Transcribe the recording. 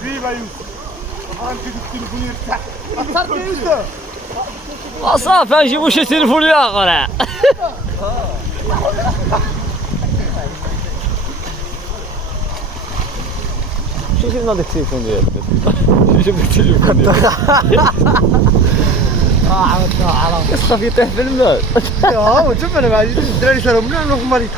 حبيبي يا يوسف انت التليفون يرتاح اتصلت يا يوسف صافي نجيبو شي تليفون اخر. شو جبنا هذاك التليفون ديالك؟ شو جبنا التليفون ديالك؟ صافي يطيح في الماء. اه شوف انا الدراري صاروا منين نروح مريض